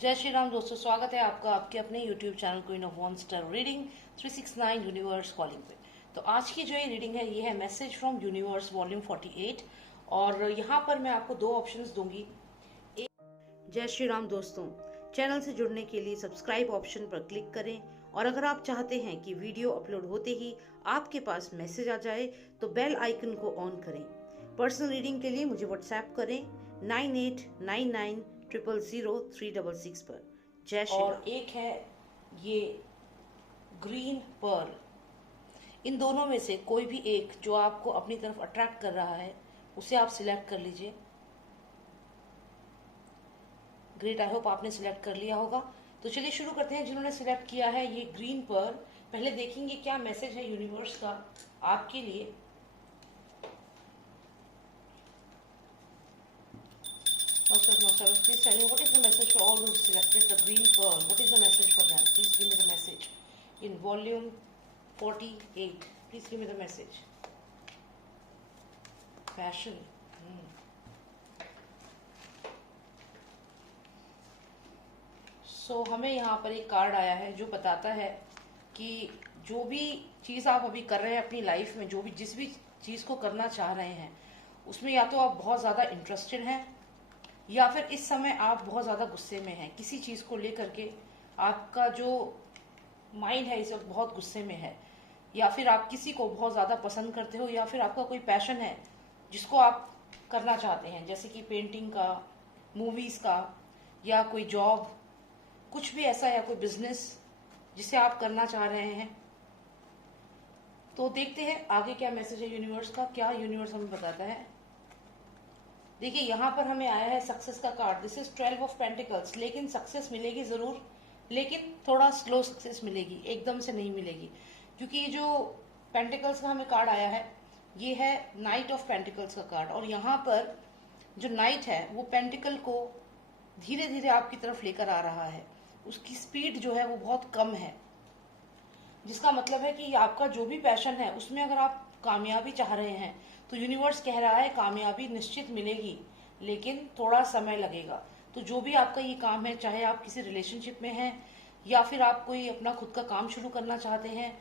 जय श्री राम दोस्तों, स्वागत है आपका आपके अपने YouTube channel queen of one star reading 369 universe calling पे। तो आज की जो ये रीडिंग है ये है मैसेज फ्रॉम यूनिवर्स वॉल्यूम 48 और यहाँ पर मैं आपको दो ऑप्शंस दूंगी। जय श्री राम दोस्तों, चैनल से जुड़ने के लिए सब्सक्राइब ऑप्शन पर क्लिक करें और अगर आप चाहते हैं कि वीडियो अपलोड होते ही आपके पास मैसेज आ जाए तो बेल आइकन को ऑन करें। पर्सनल रीडिंग के लिए मुझे व्हाट्सएप करें 9899000366 पर। जय श्री राम। और एक है ये ग्रीन पर्ल। इन दोनों में से कोई भी एक जो आपको अपनी तरफ अट्रैक्ट कर रहा है उसे आप सिलेक्ट कर लीजिए। ग्रेट, आई होप आपने सिलेक्ट कर लिया होगा। तो चलिए शुरू करते हैं। जिन्होंने सिलेक्ट किया है ये ग्रीन पर्ल, पहले देखेंगे क्या मैसेज है यूनिवर्स का आपके लिए। Please tell me what is the message for all who selected the green pearl. What is the message for them? Please give me the message in volume 48. Please give me the message. Passion. हमें यहाँ पर एक card आया है जो बताता है कि जो भी चीज़ आप अभी कर रहे हैं अपनी लाइफ में, जो भी जिस भी चीज़ को करना चाह रहे हैं उसमें या तो आप बहुत ज़्यादा इंटरेस्टेड हैं या फिर इस समय आप बहुत ज़्यादा गुस्से में हैं। किसी चीज़ को लेकर के आपका जो माइंड है इस वक्त बहुत गुस्से में है, या फिर आप किसी को बहुत ज़्यादा पसंद करते हो, या फिर आपका कोई पैशन है जिसको आप करना चाहते हैं, जैसे कि पेंटिंग का, मूवीज़ का, या कोई जॉब, कुछ भी ऐसा, या कोई बिजनेस जिसे आप करना चाह रहे हैं। तो देखते हैं आगे क्या मैसेज है यूनिवर्स का, क्या यूनिवर्स हमें बताता है। देखिए यहाँ पर हमें आया है सक्सेस का card. This is 12 of pentacles. लेकिन सक्सेस मिलेगी जरूर, लेकिन थोड़ा स्लो सक्सेस मिलेगी, एकदम से नहीं मिलेगी, क्योंकि ये जो पेंटिकल्स का हमें कार्ड आया है ये है नाइट ऑफ पेंटिकल्स का कार्ड। और यहाँ पर जो नाइट है वो पेंटिकल को धीरे धीरे आपकी तरफ लेकर आ रहा है। उसकी स्पीड जो है वो बहुत कम है, जिसका मतलब है कि आपका जो भी पैशन है उसमें अगर आप कामयाबी चाह रहे हैं तो यूनिवर्स कह रहा है कामयाबी निश्चित मिलेगी, लेकिन थोड़ा समय लगेगा। तो जो भी आपका ये काम है, चाहे आप किसी रिलेशनशिप में हैं या फिर आप कोई अपना खुद का काम शुरू करना चाहते हैं,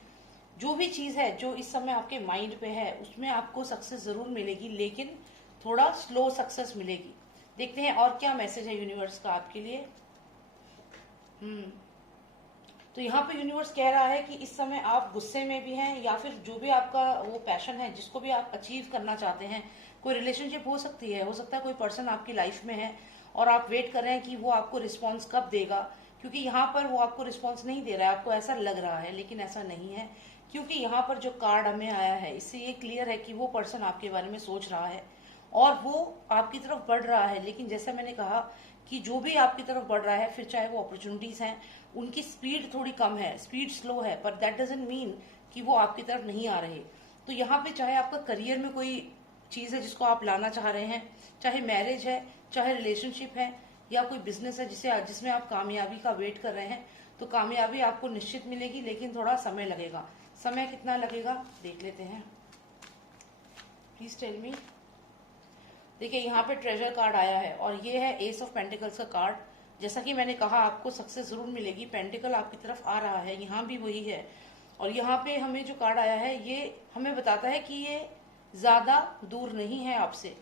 जो भी चीज़ है जो इस समय आपके माइंड पे है उसमें आपको सक्सेस जरूर मिलेगी, लेकिन थोड़ा स्लो सक्सेस मिलेगी। देखते हैं और क्या मैसेज है यूनिवर्स का आपके लिए। तो यहाँ पे यूनिवर्स कह रहा है कि इस समय आप गुस्से में भी हैं, या फिर जो भी आपका वो पैशन है जिसको भी आप अचीव करना चाहते हैं, कोई रिलेशनशिप हो सकती है, हो सकता है कोई पर्सन आपकी लाइफ में है और आप वेट कर रहे हैं कि वो आपको रिस्पॉन्स कब देगा, क्योंकि यहाँ पर वो आपको रिस्पॉन्स नहीं दे रहा है। आपको ऐसा लग रहा है लेकिन ऐसा नहीं है, क्योंकि यहाँ पर जो कार्ड हमें आया है इससे ये क्लियर है कि वो पर्सन आपके बारे में सोच रहा है और वो आपकी तरफ बढ़ रहा है। लेकिन जैसा मैंने कहा कि जो भी आपकी तरफ बढ़ रहा है, फिर चाहे वो अपॉर्चुनिटीज हैं, उनकी स्पीड थोड़ी कम है, स्पीड स्लो है, पर दैट डजंट मीन कि वो आपकी तरफ नहीं आ रहे। तो यहाँ पे चाहे आपका करियर में कोई चीज है जिसको आप लाना चाह रहे हैं, चाहे मैरिज है, चाहे रिलेशनशिप है, या कोई बिजनेस है जिसमें आप कामयाबी का वेट कर रहे हैं, तो कामयाबी आपको निश्चित मिलेगी, लेकिन थोड़ा समय लगेगा। समय कितना लगेगा देख लेते हैं। Please tell me. देखिए यहाँ पे ट्रेजर कार्ड आया है और ये है एस ऑफ पेंटिकल्स का कार्ड। जैसा कि मैंने कहा आपको सक्सेस जरूर मिलेगी, पेंटिकल आपकी तरफ आ रहा है, यहाँ भी वही है। और यहाँ पे हमें जो कार्ड आया है ये हमें बताता है कि ये ज्यादा दूर नहीं है आपसे।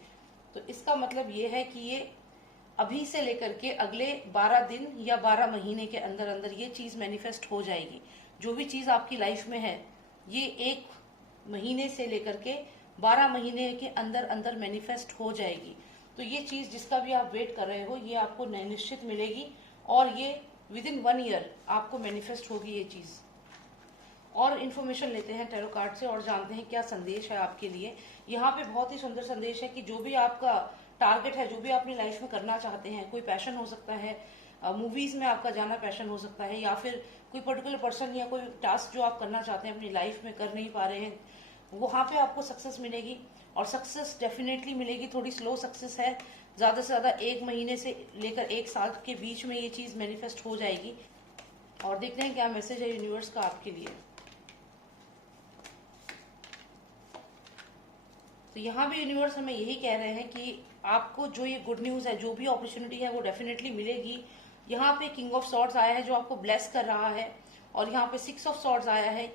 तो इसका मतलब ये है कि ये अभी से लेकर के अगले 12 दिन या 12 महीने के अंदर अंदर ये चीज मैनिफेस्ट हो जाएगी। जो भी चीज आपकी लाइफ में है ये 1 महीने से लेकर के 12 महीने के अंदर अंदर मैनिफेस्ट हो जाएगी। तो ये चीज जिसका भी आप वेट कर रहे हो ये आपको निश्चित मिलेगी, और ये विद इन 1 ईयर आपको मैनिफेस्ट होगी ये चीज। और इन्फॉर्मेशन लेते हैं टैरो कार्ड से और जानते हैं क्या संदेश है आपके लिए। यहाँ पे बहुत ही सुंदर संदेश है कि जो भी आपका टारगेट है, जो भी आप अपनी लाइफ में करना चाहते हैं, कोई पैशन हो सकता है, मूवीज में आपका जाना पैशन हो सकता है, या फिर कोई पर्टिकुलर पर्सन या कोई टास्क जो आप करना चाहते हैं अपनी लाइफ में कर नहीं पा रहे हैं, वहां पे आपको सक्सेस मिलेगी। और सक्सेस डेफिनेटली मिलेगी, थोड़ी स्लो सक्सेस है, ज्यादा से ज्यादा 1 महीने से लेकर 1 साल के बीच में ये चीज मैनिफेस्ट हो जाएगी। और देखते हैं क्या मैसेज है यूनिवर्स का आपके लिए। तो यहाँ भी यूनिवर्स हमें यही कह रहे हैं कि आपको जो ये गुड न्यूज है, जो भी अपॉर्चुनिटी है वो डेफिनेटली मिलेगी, यहाँ पे किंग ऑफ सॉर्ड्स आया है जो आपको ब्लेस कर रहा है, और यहाँ पे 6 ऑफ सॉर्ड्स आया है,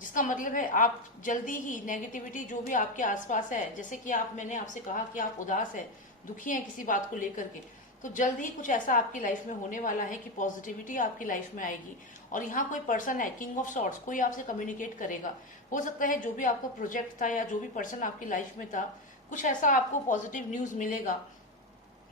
जिसका मतलब है आप जल्दी ही नेगेटिविटी जो भी आपके आसपास है, जैसे कि मैंने आपसे कहा कि आप उदास है, दुखी हैं किसी बात को लेकर के, तो जल्द ही कुछ ऐसा आपकी लाइफ में होने वाला है कि पॉजिटिविटी आपकी लाइफ में आएगी। और यहाँ कोई पर्सन है किंग ऑफ सॉर्ड्स, कोई आपसे कम्युनिकेट करेगा। हो सकता है जो भी आपका प्रोजेक्ट था या जो भी पर्सन आपकी लाइफ में था, कुछ ऐसा आपको पॉजिटिव न्यूज मिलेगा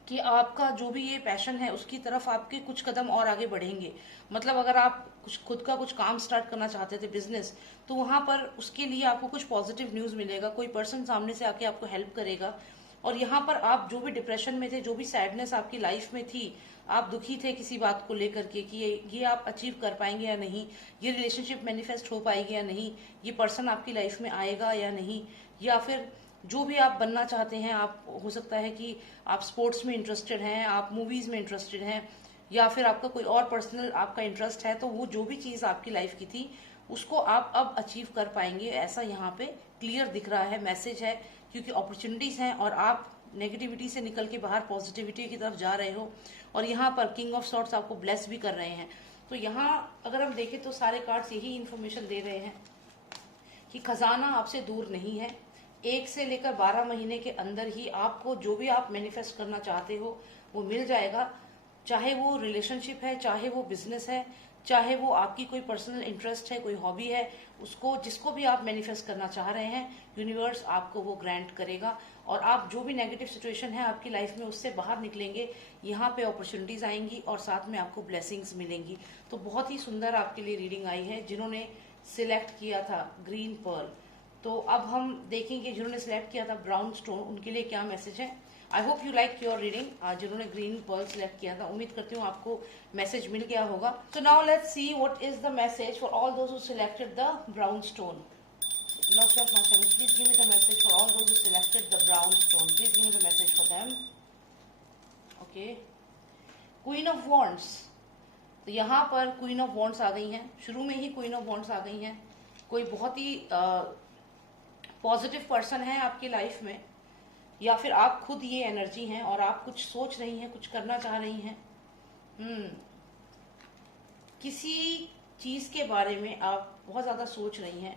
कि आपका जो भी ये पैशन है उसकी तरफ आपके कुछ कदम और आगे बढ़ेंगे। मतलब अगर आप कुछ खुद का कुछ काम स्टार्ट करना चाहते थे, बिजनेस, तो वहां पर उसके लिए आपको कुछ पॉजिटिव न्यूज मिलेगा, कोई पर्सन सामने से आके आपको हेल्प करेगा। और यहाँ पर आप जो भी डिप्रेशन में थे, जो भी सैडनेस आपकी लाइफ में थी, आप दुखी थे किसी बात को लेकर के कि ये आप अचीव कर पाएंगे या नहीं, ये रिलेशनशिप मैनिफेस्ट हो पाएगी या नहीं, ये पर्सन आपकी लाइफ में आएगा या नहीं, या फिर जो भी आप बनना चाहते हैं, आप हो सकता है कि आप स्पोर्ट्स में इंटरेस्टेड हैं, आप मूवीज में इंटरेस्टेड हैं, या फिर आपका कोई और पर्सनल आपका इंटरेस्ट है, तो वो जो भी चीज आपकी लाइफ की थी उसको आप अब अचीव कर पाएंगे, ऐसा यहाँ पे क्लियर दिख रहा है, मैसेज है। क्योंकि अपॉर्चुनिटीज हैं और आप नेगेटिविटी से निकल के बाहर पॉजिटिविटी की तरफ जा रहे हो, और यहाँ पर किंग ऑफ सॉर्ट्स आपको ब्लेस भी कर रहे हैं। तो यहाँ अगर हम देखें तो सारे कार्ड्स यही इन्फॉर्मेशन दे रहे हैं कि खजाना आपसे दूर नहीं है। 1 से लेकर 12 महीने के अंदर ही आपको जो भी आप मैनिफेस्ट करना चाहते हो वो मिल जाएगा, चाहे वो रिलेशनशिप है, चाहे वो बिजनेस है, चाहे वो आपकी कोई पर्सनल इंटरेस्ट है, कोई हॉबी है, उसको जिसको भी आप मैनिफेस्ट करना चाह रहे हैं, यूनिवर्स आपको वो ग्रांट करेगा, और आप जो भी नेगेटिव सिचुएशन है आपकी लाइफ में उससे बाहर निकलेंगे। यहाँ पे अपॉर्चुनिटीज आएंगी और साथ में आपको ब्लेसिंग्स मिलेंगी। तो बहुत ही सुंदर आपके लिए रीडिंग आई है। जिन्होंने सिलेक्ट किया था ग्रीन पर्ल, तो अब हम देखेंगे जिन्होंने सिलेक्ट किया था ब्राउन स्टोन, उनके लिए क्या मैसेज है। I hope you like your reading. जिन्होंने ग्रीन पर्ल सिलेक्ट किया था, उम्मीद करती हूँ आपको मैसेज मिल गया होगा। तो now let's see what is the message for all those who selected the brown stone. Lots of messages. Please give me the message for all those who selected the brown stone. Please give me the message for them. Okay. Queen of Wands. तो यहाँ पर queen of wands आ गई हैं, शुरू में ही queen of wands आ गई हैं। कोई बहुत ही पॉजिटिव पर्सन है आपकी लाइफ में, या फिर आप खुद ये एनर्जी हैं और आप कुछ सोच रही हैं, कुछ करना चाह रही हैं। किसी चीज के बारे में आप बहुत ज्यादा सोच रही हैं।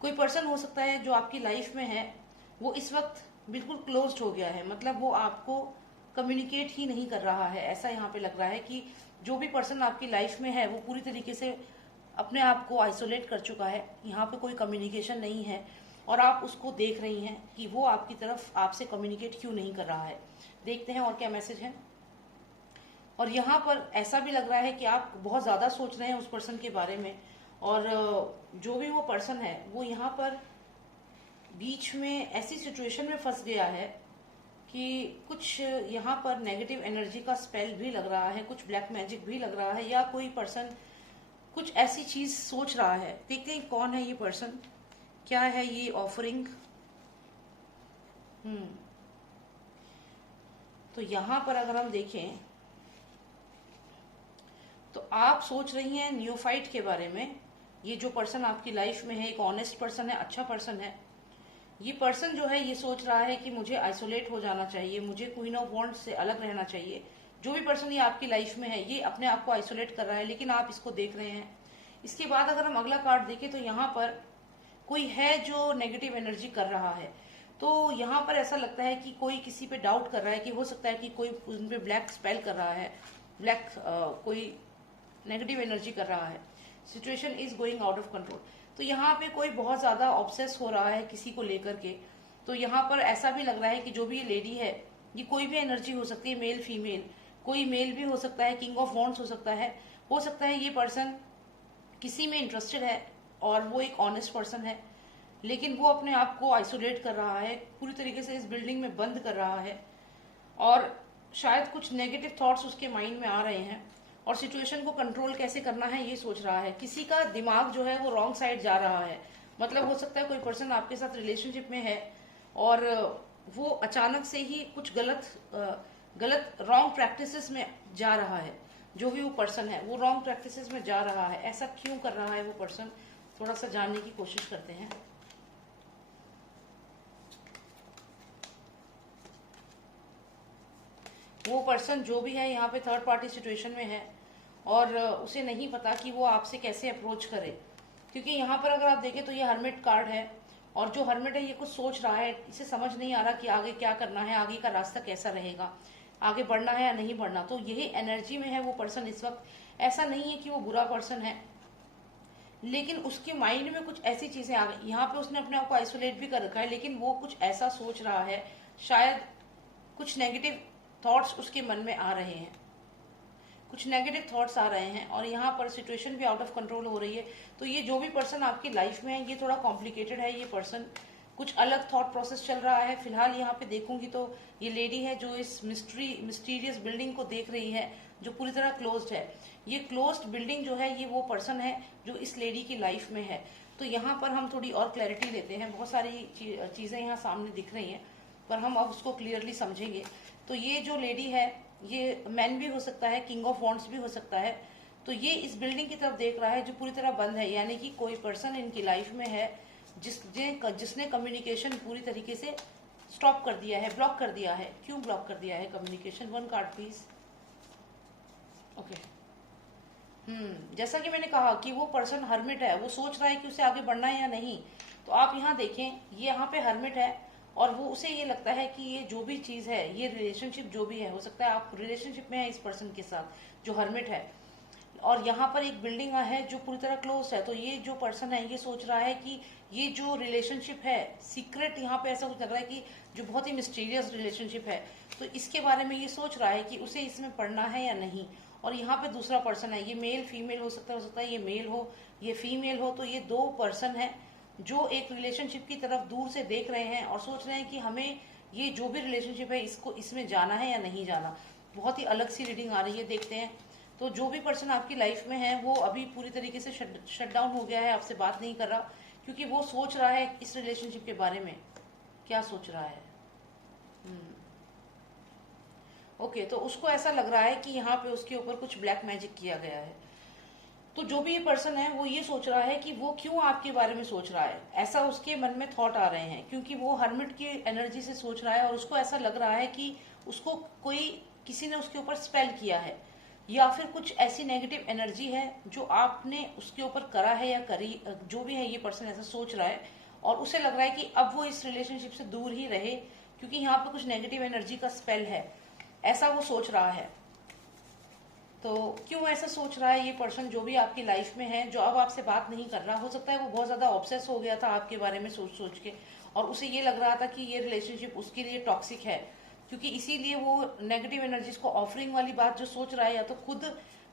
कोई पर्सन हो सकता है जो आपकी लाइफ में है, वो इस वक्त बिल्कुल क्लोज्ड हो गया है, मतलब वो आपको कम्युनिकेट ही नहीं कर रहा है। ऐसा यहाँ पे लग रहा है कि जो भी पर्सन आपकी लाइफ में है वो पूरी तरीके से अपने आप को आइसोलेट कर चुका है, यहाँ पे कोई कम्युनिकेशन नहीं है, और आप उसको देख रही हैं कि वो आपकी तरफ आपसे कम्युनिकेट क्यों नहीं कर रहा है। देखते हैं और क्या मैसेज है। और यहाँ पर ऐसा भी लग रहा है कि आप बहुत ज्यादा सोच रहे हैं उस पर्सन के बारे में, और जो भी वो पर्सन है वो यहाँ पर बीच में ऐसी सिचुएशन में फंस गया है कि कुछ यहाँ पर नेगेटिव एनर्जी का स्पेल भी लग रहा है, कुछ ब्लैक मैजिक भी लग रहा है, या कोई पर्सन कुछ ऐसी चीज सोच रहा है। देखते हैं कौन है ये पर्सन, क्या है ये ऑफरिंग। तो यहाँ पर अगर हम देखें तो आप सोच रही हैं न्यूफाइट के बारे में। ये जो पर्सन आपकी लाइफ में है एक ऑनेस्ट पर्सन है, अच्छा पर्सन है। ये पर्सन जो है ये सोच रहा है कि मुझे आइसोलेट हो जाना चाहिए, मुझे क्वीन ऑफ वॉन्ड्स से अलग रहना चाहिए। जो भी पर्सन ये आपकी लाइफ में है ये अपने आप को आइसोलेट कर रहा है, लेकिन आप इसको देख रहे हैं। इसके बाद अगर हम अगला कार्ड देखें तो यहाँ पर कोई है जो नेगेटिव एनर्जी कर रहा है। तो यहाँ पर ऐसा लगता है कि कोई किसी पे डाउट कर रहा है, कि हो सकता है कि कोई उन पे ब्लैक स्पेल कर रहा है, ब्लैक कोई नेगेटिव एनर्जी कर रहा है। Situation is going out of control. तो यहाँ पे कोई बहुत ज्यादा ऑब्सेस हो रहा है किसी को लेकर के। तो यहाँ पर ऐसा भी लग रहा है कि जो भी ये लेडी है, ये कोई भी एनर्जी हो सकती है, मेल फीमेल, कोई मेल भी हो सकता है, किंग ऑफ वॉन्ड्स हो सकता है ये पर्सन किसी में इंटरेस्टेड है और वो एक ऑनेस्ट पर्सन है, लेकिन वो अपने आप को आइसोलेट कर रहा है, पूरी तरीके से इस बिल्डिंग में बंद कर रहा है, और शायद कुछ नेगेटिव थॉट्स उसके माइंड में आ रहे हैं, और सिचुएशन को कंट्रोल कैसे करना है ये सोच रहा है। किसी का दिमाग जो है वो रॉन्ग साइड जा रहा है, मतलब हो सकता है कोई पर्सन आपके साथ रिलेशनशिप में है और वो अचानक से ही कुछ गलत रॉन्ग प्रैक्टिसेस में जा रहा है। जो भी वो पर्सन है वो रॉन्ग प्रैक्टिसेस में जा रहा है। ऐसा क्यों कर रहा है वो पर्सन, थोड़ा सा जानने की कोशिश करते हैं। वो पर्सन जो भी है यहाँ पे थर्ड पार्टी सिचुएशन में है, और उसे नहीं पता कि वो आपसे कैसे अप्रोच करे। क्योंकि यहाँ पर अगर आप देखें तो ये हर्मिट कार्ड है, और जो हर्मिट है ये कुछ सोच रहा है, इसे समझ नहीं आ रहा कि आगे क्या करना है, आगे का रास्ता कैसा रहेगा, आगे बढ़ना है या नहीं बढ़ना। तो यही एनर्जी में है वो पर्सन इस वक्त। ऐसा नहीं है कि वो बुरा पर्सन है, लेकिन उसके माइंड में कुछ ऐसी चीजें आ गई। यहाँ पे उसने अपने आप को आइसोलेट भी कर रखा है, लेकिन वो कुछ ऐसा सोच रहा है, शायद कुछ नेगेटिव थॉट्स उसके मन में आ रहे हैं, कुछ नेगेटिव थॉट्स आ रहे हैं, और यहाँ पर सिचुएशन भी आउट ऑफ कंट्रोल हो रही है। तो ये जो भी पर्सन आपकी लाइफ में है ये थोड़ा कॉम्प्लिकेटेड है। ये पर्सन कुछ अलग थॉट प्रोसेस चल रहा है। फिलहाल यहाँ पे देखूंगी तो ये लेडी है जो इस मिस्टीरियस बिल्डिंग को देख रही है, जो पूरी तरह क्लोज्ड है। ये क्लोज्ड बिल्डिंग जो है ये वो पर्सन है जो इस लेडी की लाइफ में है। तो यहाँ पर हम थोड़ी और क्लैरिटी लेते हैं। बहुत सारी चीजें यहाँ सामने दिख रही हैं, पर हम अब उसको क्लियरली समझेंगे। तो ये जो लेडी है ये मैन भी हो सकता है, किंग ऑफ वॉन्ड्स भी हो सकता है। तो ये इस बिल्डिंग की तरफ देख रहा है जो पूरी तरह बंद है, यानी कि कोई पर्सन इनकी लाइफ में है जिसने कम्युनिकेशन पूरी तरीके से स्टॉप कर दिया है, ब्लॉक कर दिया है। क्यों ब्लॉक कर दिया है कम्युनिकेशन? 1 card please. ओके। जैसा कि मैंने कहा कि वो पर्सन हर्मिट है, वो सोच रहा है कि उसे आगे बढ़ना है या नहीं। तो आप यहाँ देखें, ये यहाँ पे हर्मिट है, और वो उसे ये लगता है कि ये जो भी चीज है, ये रिलेशनशिप जो भी है, हो सकता है आप रिलेशनशिप में है इस पर्सन के साथ जो हर्मिट है, और यहाँ पर एक बिल्डिंग है जो पूरी तरह क्लोज है। तो ये जो पर्सन है ये सोच रहा है कि ये जो रिलेशनशिप है सीक्रेट, यहाँ पे ऐसा कुछ लग रहा है कि जो बहुत ही मिस्टीरियस रिलेशनशिप है, तो इसके बारे में ये सोच रहा है कि उसे इसमें पढ़ना है या नहीं। और यहाँ पे दूसरा पर्सन है, ये मेल फीमेल हो सकता है ये मेल हो, ये फीमेल हो। तो ये 2 पर्सन है जो एक रिलेशनशिप की तरफ दूर से देख रहे हैं और सोच रहे हैं कि हमें ये जो भी रिलेशनशिप है इसको इसमें जाना है या नहीं जाना। बहुत ही अलग सी रीडिंग आ रही है, देखते हैं। तो जो भी पर्सन आपकी लाइफ में है वो अभी पूरी तरीके से शट डाउन हो गया है, आपसे बात नहीं कर रहा, क्योंकि वो सोच रहा है इस रिलेशनशिप के बारे में। क्या सोच रहा है? ओके, तो उसको ऐसा लग रहा है कि यहाँ पे उसके ऊपर कुछ ब्लैक मैजिक किया गया है। तो जो भी ये पर्सन है वो ये सोच रहा है कि वो क्यों आपके बारे में सोच रहा है, ऐसा उसके मन में थॉट आ रहे हैं, क्योंकि वो हर्मिट की एनर्जी से सोच रहा है, और उसको ऐसा लग रहा है कि उसको किसी ने उसके ऊपर स्पेल किया है, या फिर कुछ ऐसी नेगेटिव एनर्जी है जो आपने उसके ऊपर करा है या करी, जो भी है ये पर्सन ऐसा सोच रहा है। और उसे लग रहा है कि अब वो इस रिलेशनशिप से दूर ही रहे, क्योंकि यहाँ पे कुछ नेगेटिव एनर्जी का स्पेल है, ऐसा वो सोच रहा है। तो क्यों ऐसा सोच रहा है ये पर्सन जो भी आपकी लाइफ में है, जो अब आपसे बात नहीं कर रहा? हो सकता है वो बहुत ज्यादा ऑब्सेस हो गया था आपके बारे में सोच सोच के, और उसे ये लग रहा था कि ये रिलेशनशिप उसके लिए टॉक्सिक है, क्योंकि इसीलिए वो नेगेटिव एनर्जीज को ऑफरिंग वाली बात जो सोच रहा है, या तो खुद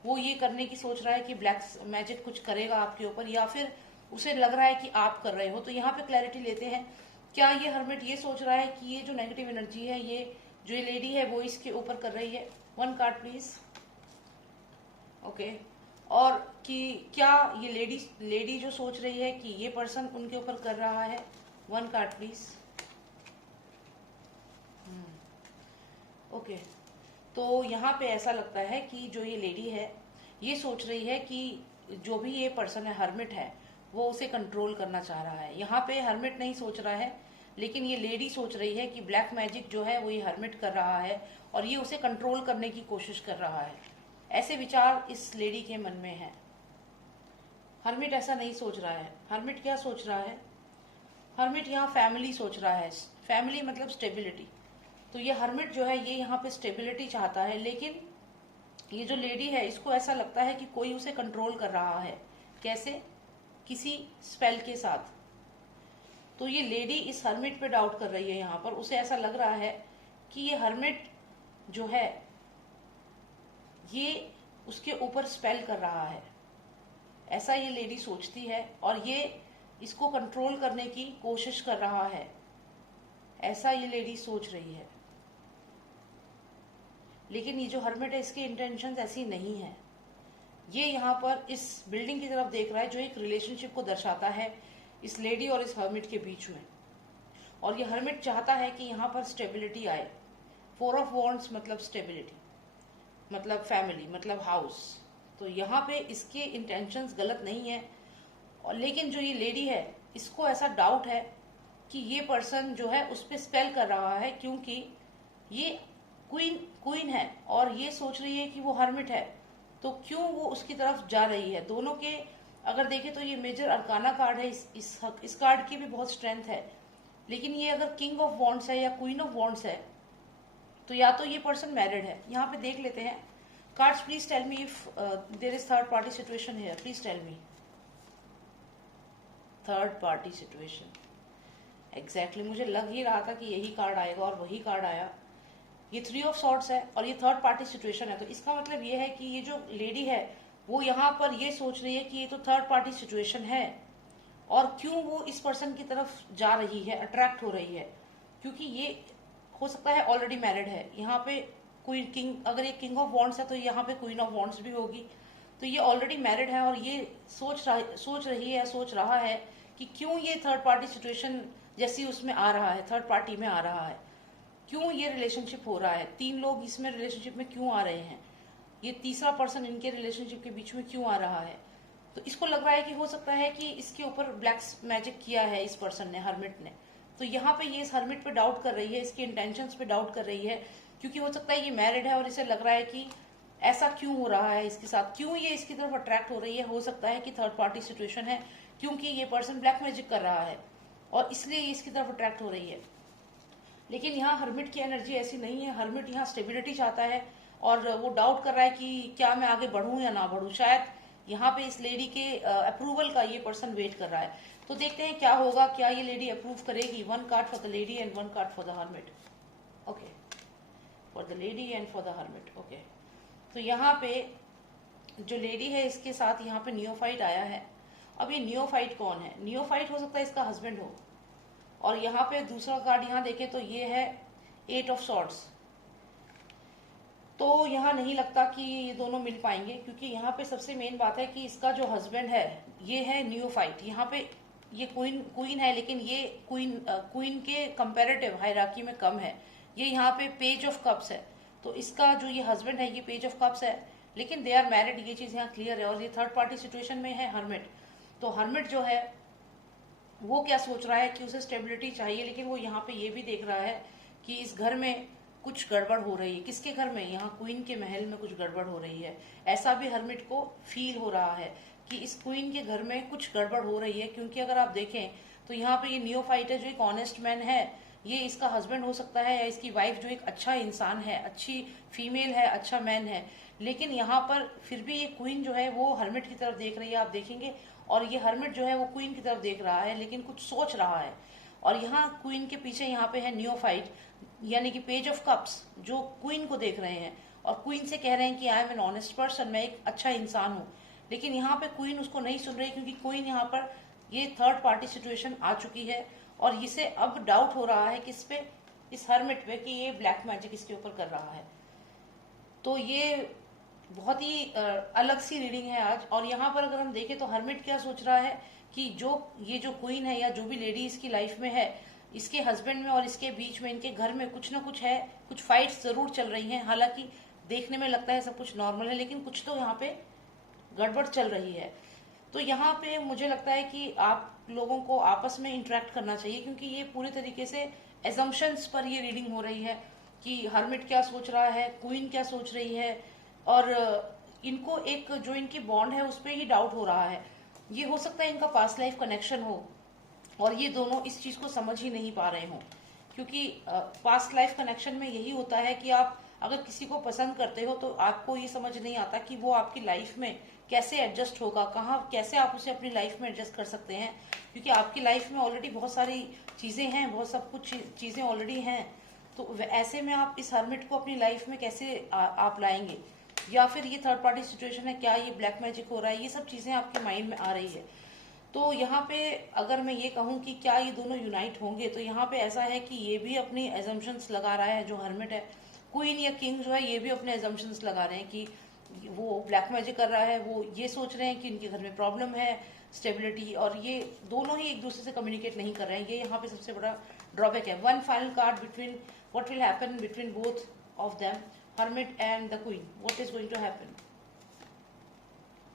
वो ये करने की सोच रहा है कि ब्लैक मैजिक कुछ करेगा आपके ऊपर, या फिर उसे लग रहा है कि आप कर रहे हो। तो यहाँ पे क्लैरिटी लेते हैं, क्या ये हर्मिट ये सोच रहा है कि ये जो नेगेटिव एनर्जी है, ये जो ये लेडी है वो इसके ऊपर कर रही है? 1 कार्ड प्लीज। ओके। और कि क्या ये लेडी जो सोच रही है कि ये पर्सन उनके ऊपर कर रहा है? 1 कार्ड प्लीज। ओके। तो यहाँ पे ऐसा लगता है कि जो ये लेडी है ये सोच रही है कि जो भी ये पर्सन है हर्मिट है, वो उसे कंट्रोल करना चाह रहा है। यहाँ पे हर्मिट नहीं सोच रहा है, लेकिन ये लेडी सोच रही है कि ब्लैक मैजिक जो है वो ये हर्मिट कर रहा है, और ये उसे कंट्रोल करने की कोशिश कर रहा है। ऐसे विचार इस लेडी के मन में है। हर्मिट ऐसा नहीं सोच रहा है। हर्मिट क्या सोच रहा है? हर्मिट यहाँ फैमिली सोच रहा है। फैमिली मतलब स्टेबिलिटी। तो ये हर्मिट जो है ये यहाँ पे स्टेबिलिटी चाहता है, लेकिन ये जो लेडी है इसको ऐसा लगता है कि कोई उसे कंट्रोल कर रहा है। कैसे? किसी स्पेल के साथ। तो ये लेडी इस हर्मिट पे डाउट कर रही है यहाँ पर। उसे ऐसा लग रहा है कि ये हर्मिट जो है ये उसके ऊपर स्पेल कर रहा है, ऐसा ये लेडी सोचती है, और ये इसको कंट्रोल करने की कोशिश कर रहा है, ऐसा ये लेडी सोच रही है। लेकिन ये जो हर्मिट है इसकी इंटेंशंस ऐसी नहीं है। ये यहाँ पर इस बिल्डिंग की तरफ देख रहा है जो एक रिलेशनशिप को दर्शाता है इस लेडी और इस हर्मिट के बीच में, और ये हर्मिट चाहता है कि यहाँ पर स्टेबिलिटी आए। 4 ऑफ वॉन्ड्स मतलब स्टेबिलिटी, मतलब फैमिली, मतलब हाउस। तो यहाँ पे इसके इंटेंशंस गलत नहीं है, और लेकिन जो ये लेडी है इसको ऐसा डाउट है कि ये पर्सन जो है उस पर स्पेल कर रहा है, क्योंकि ये क्वीन है और ये सोच रही है कि वो हर्मिट है। तो क्यों वो उसकी तरफ जा रही है। दोनों के अगर देखें तो ये मेजर अरकाना कार्ड है, इस कार्ड की भी बहुत स्ट्रेंथ है। लेकिन ये अगर किंग ऑफ वॉन्ड्स है या क्वीन ऑफ वॉन्ड्स है, तो या तो ये पर्सन मैरिड है। यहाँ पे देख लेते हैं cards, please tell me if there is third party situation here, please tell me third party situation. Exactly मुझे लग ही रहा था कि यही कार्ड आएगा और वही कार्ड आया। ये 3 ऑफ सॉर्ड्स है और ये थर्ड पार्टी सिचुएशन है। तो इसका मतलब ये है कि ये जो लेडी है वो यहाँ पर ये सोच रही है कि ये तो थर्ड पार्टी सिचुएशन है, और क्यों वो इस पर्सन की तरफ जा रही है, अट्रैक्ट हो रही है, क्योंकि ये हो सकता है ऑलरेडी मैरिड है। यहाँ पे क्वीन किंग, अगर ये किंग ऑफ वॉन्ड्स है तो यहाँ पे क्वीन ऑफ वॉन्ड्स भी होगी। तो ये ऑलरेडी मैरिड है और ये सोच रही है, सोच रहा है कि क्यों ये थर्ड पार्टी सिचुएशन जैसी उसमें आ रहा है, थर्ड पार्टी में आ रहा है, क्यों ये रिलेशनशिप हो रहा है, 3 लोग इसमें रिलेशनशिप में क्यों आ रहे हैं, ये तीसरा पर्सन इनके रिलेशनशिप के बीच में क्यों आ रहा है। तो इसको लग रहा है कि हो सकता है कि इसके ऊपर ब्लैक मैजिक किया है इस पर्सन ने, हर्मिट ने। तो यहाँ पे ये इस हर्मिट पे डाउट कर रही है, इसके इंटेंशंस पे डाउट कर रही है, क्योंकि हो सकता है ये मैरिड है और इसे लग रहा है कि ऐसा क्यों हो रहा है इसके साथ, क्यों ये इसकी तरफ अट्रैक्ट हो रही है। हो सकता है कि थर्ड पार्टी सिचुएशन है, क्योंकि ये पर्सन ब्लैक मैजिक कर रहा है और इसलिए ये इसकी तरफ अट्रैक्ट हो रही है। लेकिन यहाँ हर्मिट की एनर्जी ऐसी नहीं है। हर्मिट यहाँ स्टेबिलिटी चाहता है और वो डाउट कर रहा है कि क्या मैं आगे बढ़ूं या ना बढ़ूं। शायद यहाँ पे इस लेडी के अप्रूवल का ये पर्सन वेट कर रहा है। तो देखते हैं क्या होगा, क्या ये लेडी अप्रूव करेगी। 1 card for the lady and 1 card for the hermit. Okay, for the lady and for the hermit. Okay, तो यहाँ पे जो लेडी है इसके साथ यहाँ पे नियोफाइट आया है। अब ये नियोफाइट कौन है? नियोफाइट हो सकता है इसका हस्बैंड हो। और यहाँ पे दूसरा कार्ड यहाँ देखें तो ये है 8 ऑफ सॉर्ड्स। तो यहाँ नहीं लगता कि ये दोनों मिल पाएंगे, क्योंकि यहाँ पे सबसे मेन बात है कि इसका जो हस्बैंड है ये है नियोफाइट। यहाँ पे ये क्वीन है, लेकिन ये क्वीन के कंपैरेटिव हायरार्की में कम है। ये यहाँ पे पेज ऑफ कप्स है। तो इसका जो ये हस्बैंड है ये पेज ऑफ कप्स है, लेकिन दे आर मैरिड, ये चीज यहाँ क्लियर है। और ये थर्ड पार्टी सिचुएशन में है हर्मिट। तो हर्मिट जो है वो क्या सोच रहा है कि उसे स्टेबिलिटी चाहिए, लेकिन वो यहाँ पे ये भी देख रहा है कि इस घर में कुछ गड़बड़ हो रही है। किसके घर में? यहाँ क्वीन के महल में कुछ गड़बड़ हो रही है। ऐसा भी हर्मिट को फील हो रहा है कि इस क्वीन के घर में कुछ गड़बड़ हो रही है, क्योंकि अगर आप देखें तो यहाँ पे ये नियोफाइट है जो एक ऑनेस्ट मैन है। ये इसका हस्बैंड हो सकता है या इसकी वाइफ जो एक अच्छा इंसान है, अच्छी फीमेल है, अच्छा मैन है। लेकिन यहाँ पर फिर भी ये क्वीन जो है वो हर्मिट की तरफ देख रही है, आप देखेंगे। और ये हर्मिट जो है वो क्वीन की तरफ देख रहा है, लेकिन कुछ सोच रहा है। और यहाँ क्वीन के पीछे यहाँ पे है नियोफाइट, यानी कि पेज ऑफ कप्स, जो क्वीन को देख रहे हैं और क्वीन से कह रहे हैं कि I am an honest person, मैं एक अच्छा इंसान हूँ। लेकिन यहाँ पे क्वीन उसको नहीं सुन रही, क्योंकि क्वीन यहाँ पर ये थर्ड पार्टी सिचुएशन आ चुकी है और इसे अब डाउट हो रहा है किस पे, इस हर्मिट पे, कि ये ब्लैक मैजिक इसके ऊपर कर रहा है। तो ये बहुत ही अलग सी रीडिंग है आज। और यहाँ पर अगर हम देखें तो हर्मिट क्या सोच रहा है कि ये जो क्वीन है या जो भी लेडी इसकी लाइफ में है, इसके हस्बैंड में और इसके बीच में, इनके घर में कुछ ना कुछ है, कुछ फाइट्स जरूर चल रही हैं। हालांकि देखने में लगता है सब कुछ नॉर्मल है, लेकिन कुछ तो यहाँ पे गड़बड़ चल रही है। तो यहाँ पे मुझे लगता है कि आप लोगों को आपस में इंटरेक्ट करना चाहिए, क्योंकि ये पूरी तरीके से एजम्पशंस पर ये रीडिंग हो रही है कि हर्मिट क्या सोच रहा है, क्वीन क्या सोच रही है, और इनको एक जो इनकी बॉन्ड है उस पर ही डाउट हो रहा है। ये हो सकता है इनका पास्ट लाइफ कनेक्शन हो और ये दोनों इस चीज को समझ ही नहीं पा रहे हों, क्योंकि पास्ट लाइफ कनेक्शन में यही होता है कि आप अगर किसी को पसंद करते हो तो आपको ये समझ नहीं आता कि वो आपकी लाइफ में कैसे एडजस्ट होगा, कहाँ कैसे आप उसे अपनी लाइफ में एडजस्ट कर सकते हैं, क्योंकि आपकी लाइफ में ऑलरेडी बहुत सारी चीजें हैं, बहुत सब कुछ चीजें ऑलरेडी हैं। तो ऐसे में आप इस हर्मिट को अपनी लाइफ में कैसे आप लाएंगे, या फिर ये थर्ड पार्टी सिचुएशन है, क्या ये ब्लैक मैजिक हो रहा है, ये सब चीजें आपके माइंड में आ रही है। तो यहाँ पे अगर मैं ये कहूँ कि क्या ये दोनों यूनाइट होंगे, तो यहाँ पे ऐसा है कि ये भी अपनी एजम्पशंस लगा रहा है जो हर्मिट है। क्वीन या किंग जो है ये भी अपने एजम्पशंस लगा रहे हैं कि वो ब्लैक मैजिक कर रहा है। वो ये सोच रहे हैं कि इनके घर में प्रॉब्लम है, स्टेबिलिटी, और ये दोनों ही एक दूसरे से कम्युनिकेट नहीं कर रहे हैं। ये यहाँ पे सबसे बड़ा ड्रॉबैक है। One final card between what will happen between both of them, hermit and the queen. What is going to happen?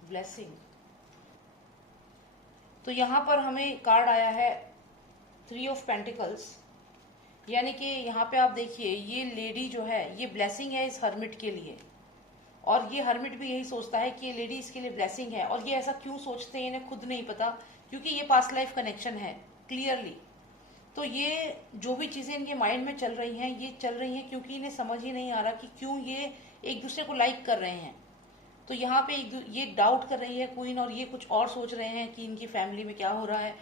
Blessing. तो यहाँ पर हमें कार्ड आया है 3 ऑफ पेंटिकल्स, यानी कि यहाँ पे आप देखिए ये लेडी जो है ये ब्लेसिंग है इस हर्मिट के लिए, और ये हर्मिट भी यही सोचता है कि ये लेडी इसके लिए ब्लेसिंग है, और ये ऐसा क्यों सोचते हैं इन्हें खुद नहीं पता, क्योंकि ये पास्ट लाइफ कनेक्शन है क्लियरली। तो ये जो भी चीजें इनके माइंड में चल रही हैं, ये चल रही हैं क्योंकि इन्हें समझ ही नहीं आ रहा कि क्यों ये एक दूसरे को लाइक कर रहे हैं। तो यहाँ पे ये डाउट कर रही है क्वीन, और ये कुछ और सोच रहे हैं कि इनकी फैमिली में क्या हो रहा है।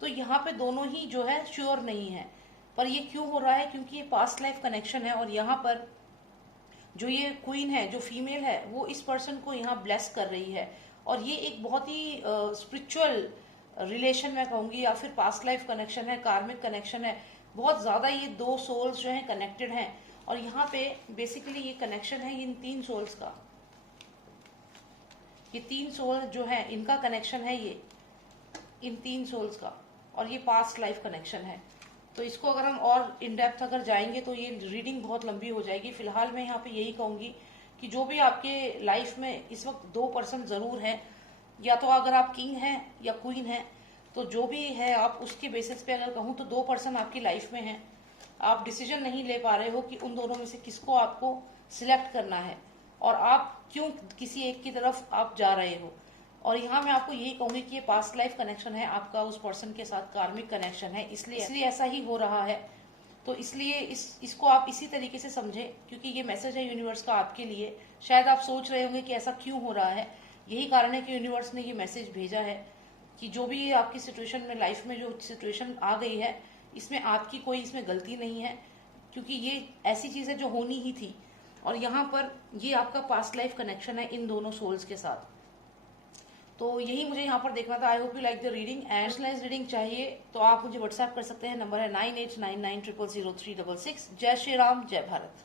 तो यहाँ पे दोनों ही जो है श्योर नहीं है। पर ये क्यों हो रहा है, क्योंकि ये पास्ट लाइफ कनेक्शन है, और यहाँ पर जो ये क्वीन है, जो फीमेल है, वो इस पर्सन को यहाँ ब्लेस कर रही है। और ये एक बहुत ही स्पिरिचुअल रिलेशन मैं कहूंगी, या फिर पास्ट लाइफ कनेक्शन है, कार्मिक कनेक्शन है। बहुत ज्यादा ये दो सोल्स जो है कनेक्टेड हैं, और यहाँ पे बेसिकली ये कनेक्शन है इन तीन सोल्स का। ये तीन सोल जो है इनका कनेक्शन है ये, इन तीन सोल्स का, और ये पास्ट लाइफ कनेक्शन है। तो इसको अगर हम और इन डेप्थ अगर जाएंगे तो ये रीडिंग बहुत लंबी हो जाएगी। फिलहाल मैं यहाँ पे यही कहूंगी कि जो भी आपके लाइफ में इस वक्त दो पर्सन जरूर हैं, या तो अगर आप किंग हैं या क्वीन हैं, तो जो भी है आप उसके बेसिस पे अगर कहूँ तो दो पर्सन आपकी लाइफ में हैं। आप डिसीजन नहीं ले पा रहे हो कि उन दोनों में से किसको आपको सिलेक्ट करना है, और आप क्यों किसी एक की तरफ आप जा रहे हो। और यहाँ मैं आपको यही कहूंगी कि ये पास्ट लाइफ कनेक्शन है आपका उस पर्सन के साथ, कार्मिक कनेक्शन है, इसलिए ऐसा ही हो रहा है। तो इसलिए इसको आप इसी तरीके से समझें, क्योंकि ये मैसेज है यूनिवर्स का आपके लिए। शायद आप सोच रहे होंगे कि ऐसा क्यों हो रहा है, यही कारण है कि यूनिवर्स ने ये मैसेज भेजा है कि जो भी आपकी सिचुएशन में, लाइफ में जो सिचुएशन आ गई है, इसमें आपकी कोई इसमें गलती नहीं है, क्योंकि ये ऐसी चीज है जो होनी ही थी। और यहाँ पर ये आपका पास्ट लाइफ कनेक्शन है इन दोनों सोल्स के साथ। तो यही मुझे यहाँ पर देखना था। I hope you like the reading. Personalised reading चाहिए तो आप मुझे व्हाट्सएप कर सकते हैं, नंबर है 9899000366। जय श्री राम, जय भारत।